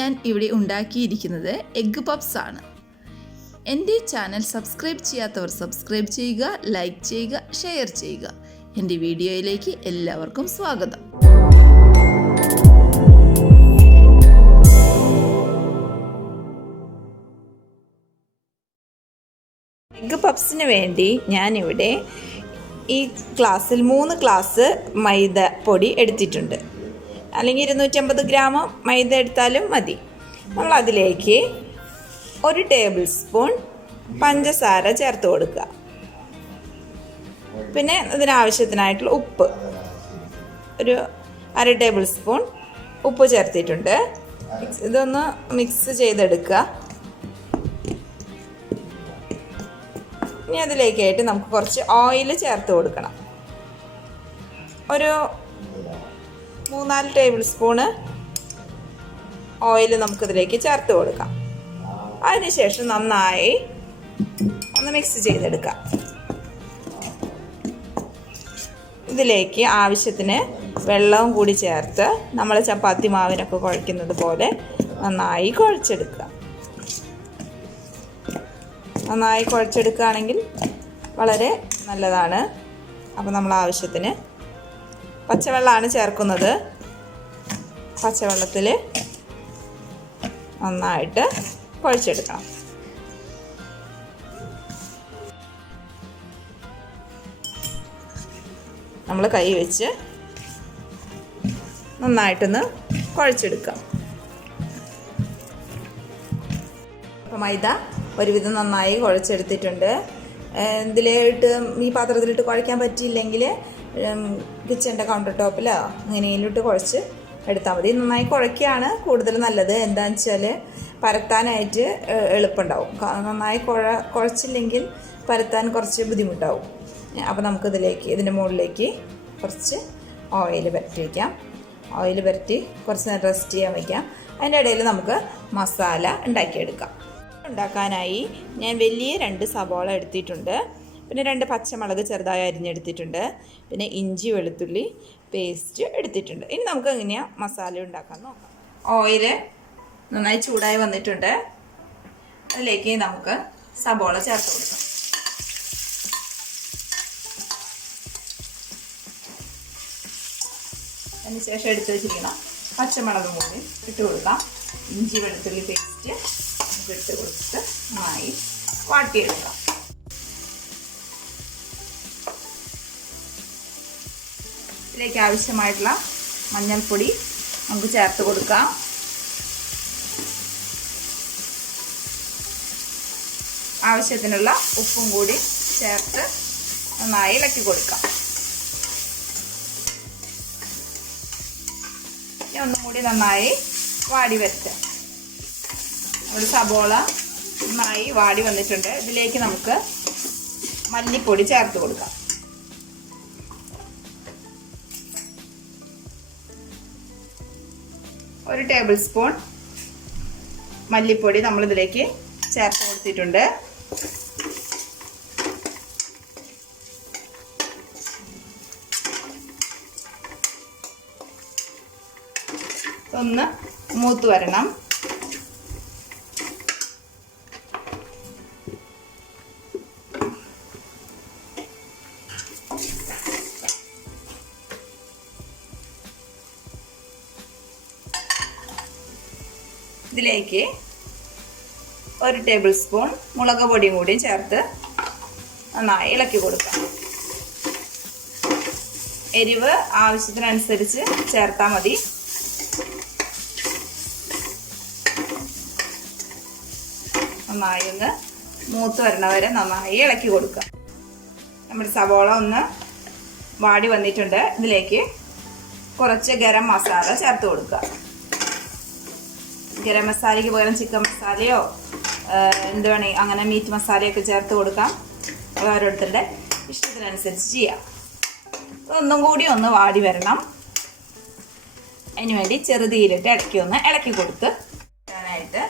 ഞാൻ ഇവിടെ ഉണ്ടാക്കിയിരിക്കുന്നത് എഗ്ഗ് പപ്സ് ആണ്. എൻ്റെ ചാനൽ സബ്സ്ക്രൈബ് ചെയ്യാത്തവർ സബ്സ്ക്രൈബ് ചെയ്യുക, ലൈക്ക് ചെയ്യുക, ഷെയർ ചെയ്യുക. എൻ്റെ വീഡിയോയിലേക്ക് എല്ലാവർക്കും സ്വാഗതം. എഗ്ഗ് പപ്സിന് വേണ്ടി ഞാനിവിടെ ഈ ഗ്ലാസ്സിൽ 3 ഗ്ലാസ് മൈദ പൊടി എടുത്തിട്ടുണ്ട്. അല്ലെങ്കിൽ 250 ഗ്രാം മൈദ എടുത്താലും മതി. നമ്മൾ അതിലേക്ക് 1 ടേബിൾ സ്പൂൺ പഞ്ചസാര ചേർത്ത് കൊടുക്കുക. പിന്നെ ഇതിനാവശ്യത്തിനായിട്ടുള്ള ഉപ്പ്, ഒരു 1/2 ടേബിൾ സ്പൂൺ ഉപ്പ് ചേർത്തിട്ടുണ്ട്. ഇതൊന്ന് മിക്സ് ചെയ്തെടുക്കുക. ഇനി അതിലേക്കായിട്ട് നമുക്ക് കുറച്ച് ഓയിൽ ചേർത്ത് കൊടുക്കണം. ഒരു 3-4 ടേബിൾ സ്പൂണ് ഓയിൽ നമുക്കിതിലേക്ക് ചേർത്ത് കൊടുക്കാം. അതിനുശേഷം നന്നായി ഒന്ന് മിക്സ് ചെയ്തെടുക്കാം. ഇതിലേക്ക് ആവശ്യത്തിന് വെള്ളവും കൂടി ചേർത്ത് നമ്മൾ ചപ്പാത്തി മാവിനൊക്കെ കുഴയ്ക്കുന്നത് പോലെ നന്നായി കുഴച്ചെടുക്കുക. നന്നായി കുഴച്ചെടുക്കുകയാണെങ്കിൽ വളരെ നല്ലതാണ്. അപ്പോൾ നമ്മൾ ആവശ്യത്തിന് പച്ചവെള്ളമാണ് ചേർക്കുന്നത്. പച്ചവെള്ളത്തിൽ നന്നായിട്ട് കുഴച്ചെടുക്കണം. നമ്മൾ കൈ വെച്ച് നന്നായിട്ടൊന്ന് കുഴച്ചെടുക്കാം. അപ്പോൾ മൈദ ഒരുവിധം നന്നായി കുഴച്ചെടുത്തിട്ടുണ്ട്. ഇതിലിട്ട് ഈ പാത്രത്തിലിട്ട് കുഴയ്ക്കാൻ പറ്റിയില്ലെങ്കിൽ കിച്ചൻ്റെ കൗണ്ടർ ടോപ്പിലോ അങ്ങനെയിലിട്ട് കുഴച്ച് എടുത്താൽ മതി. നന്നായി കുഴയ്ക്കുകയാണ് കൂടുതൽ നല്ലത്. എന്താണെന്ന് വെച്ചാൽ പരത്താനായിട്ട് എളുപ്പമുണ്ടാവും. നന്നായി കുഴച്ചില്ലെങ്കിൽ പരത്താൻ കുറച്ച് ബുദ്ധിമുട്ടാവും. അപ്പോൾ നമുക്കിതിലേക്ക് ഇതിൻ്റെ മുകളിലേക്ക് കുറച്ച് ഓയിൽ പുരട്ടി വയ്ക്കാം. ഓയിൽ പുരട്ടി കുറച്ച് നേരം റെസ്റ്റ് ചെയ്യാൻ വയ്ക്കാം. അതിൻ്റെ ഇടയിൽ നമുക്ക് മസാല ഉണ്ടാക്കിയെടുക്കാം. ഉണ്ടാക്കാനായി ഞാൻ വലിയ 2 സവാള എടുത്തിട്ടുണ്ട്. പിന്നെ 2 പച്ചമുളക് ചെറുതായി അരിഞ്ഞെടുത്തിട്ടുണ്ട്. പിന്നെ ഇഞ്ചി വെളുത്തുള്ളി പേസ്റ്റ് എടുത്തിട്ടുണ്ട്. ഇനി നമുക്ക് എങ്ങനെയാണ് മസാല ഉണ്ടാക്കാൻ നോക്കാം. ഓയിൽ നന്നായി ചൂടായി വന്നിട്ടുണ്ട്. അതിലേക്ക് നമുക്ക് സവാള ചേർത്ത് കൊടുക്കാം. അതിനുശേഷം എടുത്ത് വെച്ചിരിക്കണം പച്ചമുളകും കൂടി ഇട്ട് കൊടുക്കാം. ഇഞ്ചി വെളുത്തുള്ളി പേസ്റ്റ് ഇട്ട് കൊടുത്തിട്ട് നന്നായി വാട്ടിയെടുക്കാം. ഇതിലേക്ക് ആവശ്യമായിട്ടുള്ള മഞ്ഞൾപ്പൊടി നമുക്ക് ചേർത്ത് കൊടുക്കാം. ആവശ്യത്തിനുള്ള ഉപ്പും കൂടി ചേർത്ത് നന്നായി ഇളക്കി കൊടുക്കാം. ഒന്നും കൂടി നന്നായി വാടി വരട്ടെ. നമ്മുടെ സബോള നന്നായി വാടി വന്നിട്ടുണ്ട്. ഇതിലേക്ക് നമുക്ക് മല്ലിപ്പൊടി ചേർത്ത് കൊടുക്കാം. ഒരു ടേബിൾ സ്പൂൺ മല്ലിപ്പൊടി നമ്മളിതിലേക്ക് ചേർത്ത് കൊടുത്തിട്ടുണ്ട്. ഒന്ന് മൂത്ത് വരണം. ഇതിലേക്ക് 1 ടേബിൾ സ്പൂൺ മുളക് പൊടിയും കൂടി ചേർത്ത് നന്നായി ഇളക്കി കൊടുക്കാം. എരിവ് ആവശ്യത്തിനനുസരിച്ച് ചേർത്താൽ മതി. നന്നായി ഒന്ന് മൂത്ത് വരണവരെ നന്നായി ഇളക്കി കൊടുക്കുക. നമ്മുടെ സവോള ഒന്ന് വാടി വന്നിട്ടുണ്ട്. ഇതിലേക്ക് കുറച്ച് ഗരം മസാല ചേർത്ത് കൊടുക്കുക. ഗരം മസാലയ്ക്ക് പകരം ചിക്കൻ മസാലയോ എന്ത് വേണമെങ്കിൽ അങ്ങനെ മീറ്റ് മസാലയൊക്കെ ചേർത്ത് കൊടുക്കാം. ഓരോരുത്തരുടെ ഇഷ്ടത്തിനനുസരിച്ച് ചെയ്യാം. ഒന്നും കൂടി ഒന്ന് വാടി വരണം. അതിനുവേണ്ടി ചെറുതീരിട്ട് ഇളക്കി കൊടുത്ത് ായിട്ട്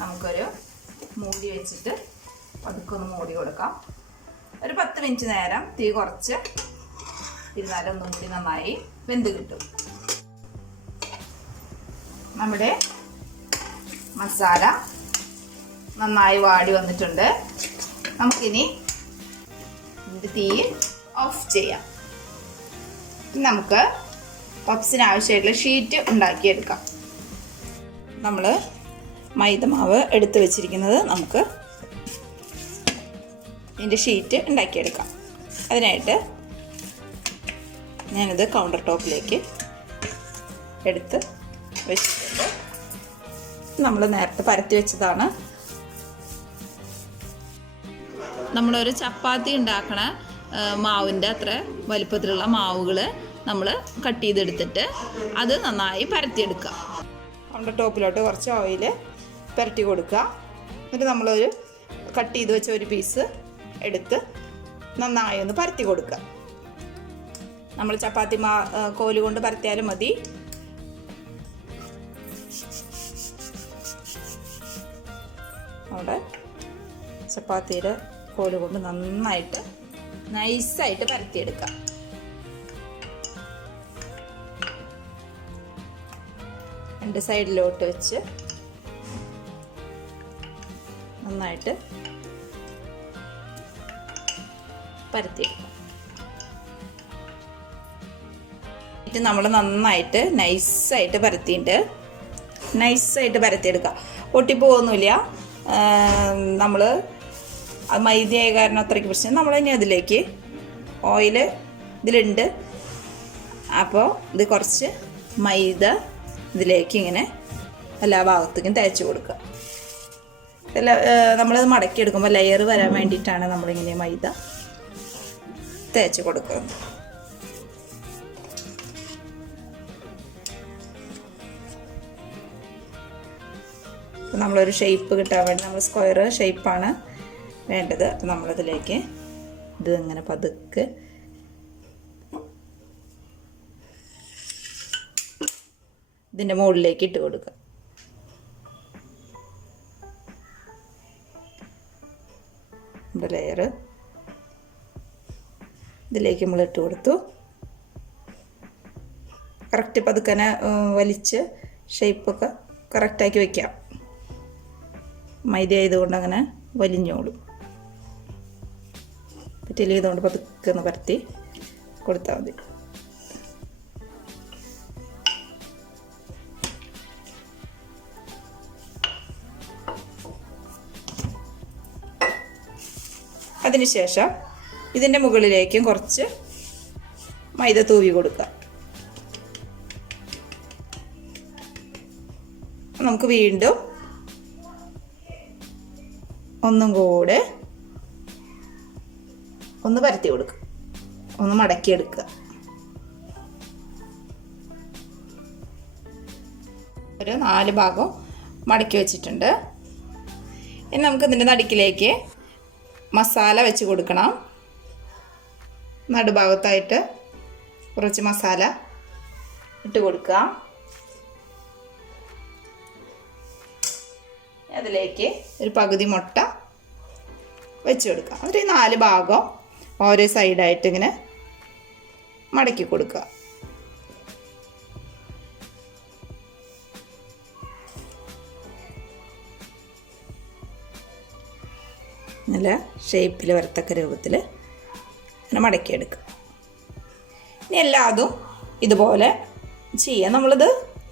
നമുക്കൊരു മൂടി വെച്ചിട്ട് പതുക്കെ ഒന്ന് മൂടി കൊടുക്കാം. ഒരു 10 മിനിറ്റ് നേരം തീ കുറച്ച് ഇരുന്നാലും ഒന്നും കൂടി നന്നായി വെന്ത് കിട്ടും. നമ്മുടെ മസാല നന്നായി വാടി വന്നിട്ടുണ്ട്. നമുക്കിനി തീ ഓഫ് ചെയ്യാം. നമുക്ക് പപ്സിന് ആവശ്യമായിട്ടുള്ള ഷീറ്റ് ഉണ്ടാക്കിയെടുക്കാം. നമ്മൾ മൈദമാവ് എടുത്തു വെച്ചിരിക്കുന്നത് നമുക്ക് ഇതിൻ്റെ ഷീറ്റ് ഉണ്ടാക്കിയെടുക്കാം. അതിനായിട്ട് ഞാനിത് കൗണ്ടർ ടോപ്പിലേക്ക് എടുത്ത് വെച്ചിട്ടുണ്ട്. നമ്മൾ നേരത്തെ പരത്തി വെച്ചതാണ്. നമ്മളൊരു ചപ്പാത്തി ഉണ്ടാക്കണ മാവിൻ്റെ അത്ര വലിപ്പത്തിലുള്ള മാവുകൾ നമ്മൾ കട്ട് ചെയ്തെടുത്തിട്ട് അത് നന്നായി പരത്തിയെടുക്കുക. കൗണ്ടർ ടോപ്പിലോട്ട് കുറച്ച് ഓയിൽ പുരട്ടി കൊടുക്കുക. എന്നിട്ട് നമ്മളൊരു കട്ട് ചെയ്ത് വെച്ച ഒരു പീസ് എടുത്ത് നന്നായി ഒന്ന് പരത്തി കൊടുക്കുക. നമ്മൾ ചപ്പാത്തി കോല് കൊണ്ട് പരത്തിയാലും മതി. അവിടെ ചപ്പാത്തിയുടെ കോല് കൊണ്ട് നന്നായിട്ട് നൈസായിട്ട് പരത്തിയെടുക്കാം. രണ്ട് സൈഡിലോട്ട് വെച്ച് നന്നായിട്ട് പരത്തിയെടുക്കാം. നമ്മൾ നന്നായിട്ട് നൈസായിട്ട് പരത്തിയെടുക്കുക. പൊട്ടിപ്പോകൊന്നുമില്ല. നമ്മൾ മൈദയായ കാരണം അത്രയ്ക്ക് പ്രശ്നം. നമ്മളിനി അതിലേക്ക് ഓയിൽ ഇതിലുണ്ട്. അപ്പോൾ ഇത് കുറച്ച് മൈദ ഇതിലേക്ക് ഇങ്ങനെ എല്ലാ ഭാഗത്തേക്കും തേച്ച് കൊടുക്കുക. നമ്മളത് മടക്കിയെടുക്കുമ്പോൾ ലെയർ വരാൻ വേണ്ടിയിട്ടാണ് നമ്മളിങ്ങനെ മൈദ തേച്ച് കൊടുക്കുന്നത്. നമ്മളൊരു ഷേപ്പ് കിട്ടാൻ വേണ്ടി നമ്മൾ സ്ക്വയർ ഷേപ്പാണ് വേണ്ടത്. അപ്പം നമ്മളിതിലേക്ക് ഇത് ഇങ്ങനെ പതുക്കെ ഇതിൻ്റെ മുകളിലേക്ക് ഇട്ട് കൊടുക്കുക. നമ്മുടെ ലെയർ ഇതിലേക്ക് നമ്മൾ ഇട്ട് കൊടുത്തു. കറക്റ്റ് പതുക്കനെ വലിച്ച് ഷേപ്പൊക്കെ കറക്റ്റാക്കി വയ്ക്കാം. മൈദ ആയതുകൊണ്ട് അങ്ങനെ വലിഞ്ഞോളും. പറ്റില്ല, ഇതുകൊണ്ട് പതുക്കെ ഒന്ന് പരത്തി കൊടുത്താൽ മതി. അതിനുശേഷം ഇതിൻ്റെ മുകളിലേക്കും കുറച്ച് മൈദ തൂവി കൊടുക്കുക. നമുക്ക് വീണ്ടും ഒന്നും കൂടെ ഒന്ന് പരത്തി കൊടുക്കുക, ഒന്ന് മടക്കിയെടുക്കുക. ഒരു 4 ഭാഗം മടക്കി വെച്ചിട്ടുണ്ട്. ഇനി നമുക്ക് ഇതിൻ്റെ നടുക്കിലേക്ക് മസാല വെച്ച് കൊടുക്കണം. നടുഭാഗത്തായിട്ട് കുറച്ച് മസാല ഇട്ട് കൊടുക്കുക. അതിലേക്ക് ഒരു പകുതി മുട്ട വെച്ച് കൊടുക്കുക. ഒരു 4 ഭാഗം ഓരോ സൈഡായിട്ട് ഇങ്ങനെ മടക്കി കൊടുക്കുക. നല്ല ഷേപ്പിൽ വരത്തക്ക രൂപത്തിൽ അങ്ങനെ മടക്കിയെടുക്കുക. ഇനി എല്ലാതും ഇതുപോലെ ചെയ്യാം. നമ്മളിത്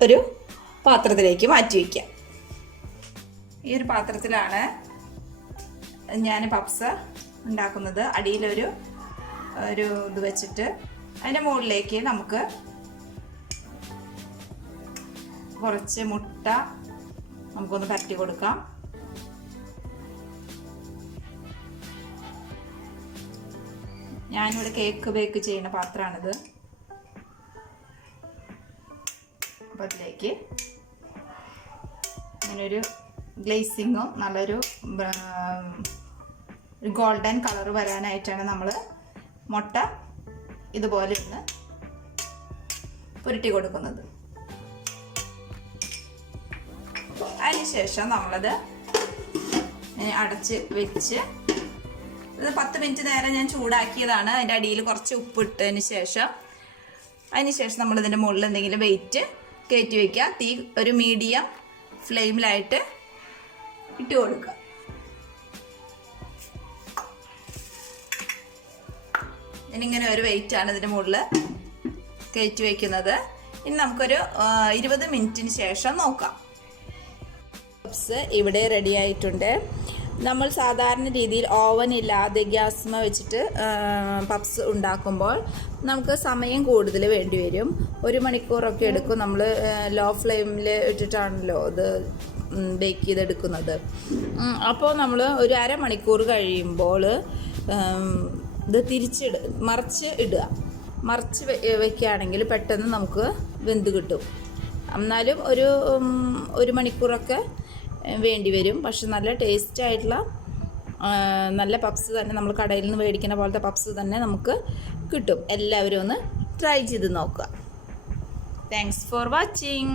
ഒരു പാത്രത്തിലേക്ക് മാറ്റി വയ്ക്കാം. ഈ ഒരു പാത്രത്തിലാണ് ഞാൻ പപ്സ് ഉണ്ടാക്കുന്നത്. അടിയിലൊരു ഇത് വെച്ചിട്ട് അതിൻ്റെ മുകളിലേക്ക് നമുക്ക് കുറച്ച് മുട്ട നമുക്കൊന്ന് പരട്ടി കൊടുക്കാം. ഞാനിവിടെ കേക്ക് ബേക്ക് ചെയ്യുന്ന പാത്രമാണിത്. അപ്പോൾ അതിലേക്ക് ഇങ്ങനൊരു ഗ്ലേസിങ്ങും നല്ലൊരു ഗോൾഡൻ കളർ വരാനായിട്ടാണ് നമ്മൾ മുട്ട ഇതുപോലെ ഒന്ന് പുരട്ടി കൊടുക്കുന്നത്. അതിനുശേഷം നമ്മളത് അടച്ച് വെച്ച് ഇത് 10 മിനിറ്റ് നേരം ഞാൻ ചൂടാക്കിയതാണ്. അതിൻ്റെ അടിയിൽ കുറച്ച് ഉപ്പിട്ടതിന് ശേഷം നമ്മളിതിൻ്റെ മുകളിൽ എന്തെങ്കിലും വെയിറ്റ് കയറ്റി വയ്ക്കുക. തീ ഒരു മീഡിയം ഫ്ലെയിമിലായിട്ട് ഇട്ട് കൊടുക്കുക. ഇനിങ്ങനെ ഒരു വെയിറ്റാണ് ഇതിൻ്റെ മുകളിൽ കയറ്റി വയ്ക്കുന്നത്. ഇനി നമുക്കൊരു 20 മിനിറ്റിന് ശേഷം നോക്കാം. പപ്സ് ഇവിടെ റെഡി ആയിട്ടുണ്ട്. നമ്മൾ സാധാരണ രീതിയിൽ ഓവൻ ഇല്ലാതെ ഗ്യാസ്മ വെച്ചിട്ട് പപ്സ് ഉണ്ടാക്കുമ്പോൾ നമുക്ക് സമയം കൂടുതൽ വേണ്ടി വരും. 1 മണിക്കൂറൊക്കെ എടുക്കും. നമ്മൾ ലോ ഫ്ലെയിമിൽ ഇട്ടിട്ടാണല്ലോ ഇത് ബേക്ക് ചെയ്തെടുക്കുന്നത്. അപ്പോൾ നമ്മൾ ഒരു അരമണിക്കൂർ കഴിയുമ്പോൾ ഇത് മറിച്ച് ഇടുക. മറിച്ച് വെക്കുകയാണെങ്കിൽ പെട്ടെന്ന് നമുക്ക് വെന്ത് കിട്ടും. എന്നാലും ഒരു 1 മണിക്കൂറൊക്കെ വേണ്ടി വരും. പക്ഷെ നല്ല ടേസ്റ്റ് ആയിട്ടുള്ള നല്ല പപ്സ് തന്നെ നമ്മൾ കടയിൽ നിന്ന് മേടിക്കുന്ന പോലത്തെ പപ്സ് തന്നെ നമുക്ക് കിട്ടും. എല്ലാവരും ഒന്ന് ട്രൈ ചെയ്ത് നോക്കുക. Thanks for watching.